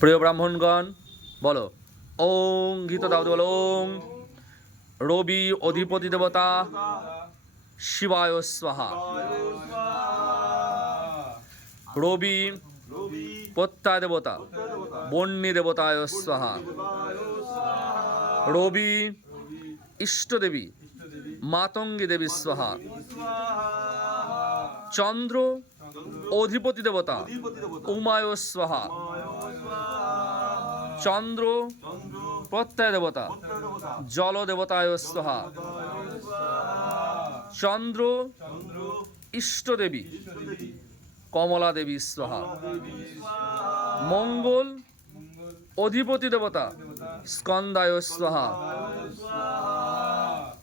প্রিয় ব্রাহ্মণগণ বলো ওং। গীত দাও বলো ওং। রবি অধিপতি দেবতা শিবায় স্বাহা। রবি প্রত্যয় দেবতা বন্যী দেবতায় স্বাহা। রবি ইষ্টদেবী মাতঙ্গী দেবী স্বাহা। চন্দ্র অধিপতি দেবতা উমায় স্বাহা। চন্দ্র প্রত্যয় দেবতা জল দেবতায় স্বাহা। চন্দ্র ইষ্টদেবী কমলা দেবী স্বাহা। মঙ্গল অধিপতি দেবতা স্কন্দায় স্বাহা।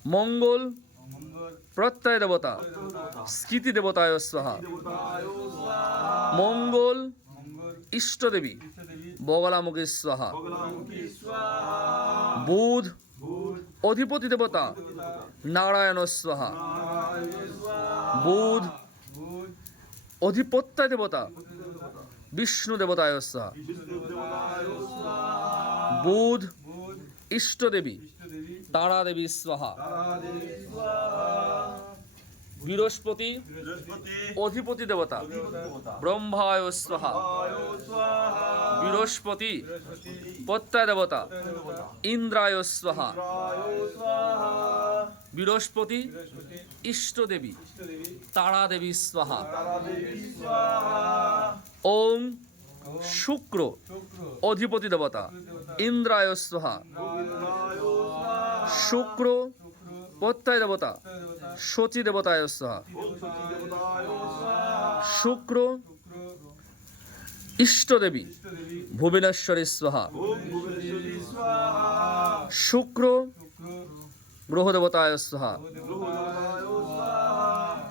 মঙ্গল প্রত্যয় দেবতা স্কিতি দেবতায় স্বাহা। মঙ্গল ইষ্টদেবী বগলামুখী স্বাহা। বুধ অধিপতি দেবতা নারায়ণ স্বাহা। বুধ অধিপত্যয় দেবতা বিষ্ণু দেবতায় স্বাহা। বুধ ইষ্টদেবী তারা দেবী স্বাহা। বৃহস্পতি অধিপতি দেবতা ব্রহ্মায় স্বাহা। বৃহস্পতি প্রত্যয় দেবতা ইন্দ্রায় স্বাহা। বৃহস্পতি ইষ্টদেবী তারা দেবী স্বাহা। ওং শুক্র অধিপতি দেবতা ইন্দ্রায় স্বাহা। শুক্র প্রত্যয় দেবতা শচী দেবতায় স্বাহা। শুক্র ইষ্টদেবী ভুবনেশ্বরী স্বাহা। শুক্র গ্রহ দেবতায় স্বাহা।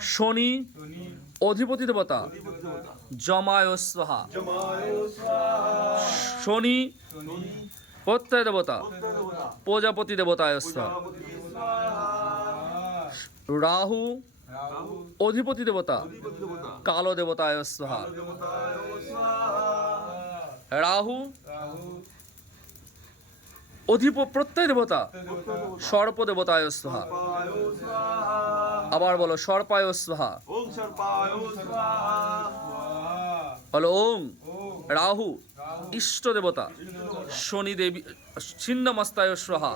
শনি অধিপতি দেবতা যমায় স্বাহা। শনি প্রত্যয় দেবতা প্রজাপতি দেবতায় স্বাহা। রাহু অধিপতি দেবতা কালো দেবতায় স্বাহা। রাহু প্রত্যয় দেবতা সর্প দেবতায় স্বাহা। আবার বলো সর্পায় স্বাহা। বলো ওং। রাহু ইষ্ট দেবতা শনি দেবী ছিন্নমস্তায় স্বাহা।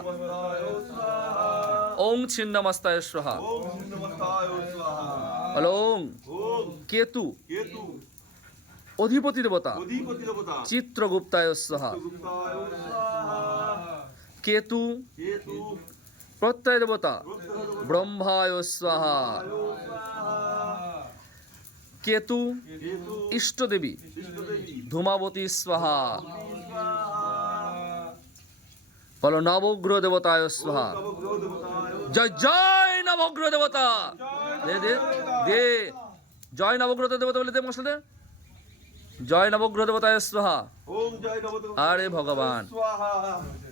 ওং ছিন্নমস্তায় স্বাহা। বলো ওং। কেতু অধিপতি দেবতা চিত্রগুপ্তায় স্বাহা। কেতু প্রত্যয় দেবতা ব্রহ্মায় স্বাহা। কেতু ইষ্টদেবী ধূমাবতী স্বাহা। বলো নবগ্রহ দেবতায় স্বাহা। জয় জয় নবগ্রহ দেবতা। দে দে দে জয় নবগ্রহ দেবতা বলে দে মশলা দে। জয় নবগ্রহ দেবতায় স্বাহা। আরে ভগবান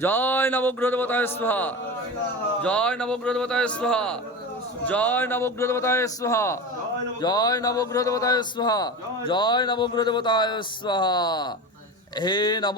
জয় নবগ্রহ দেবতায় স্বাহা। জয় নবগ্রহ দেবতায় স্বাহা। জয় নবগ্রহ দেবতায় স্বাহা। জয় নবগ্রহ দেবতায় স্বাহা। জয় নবগ্রহ দেবতায় স্বাহা। হে নব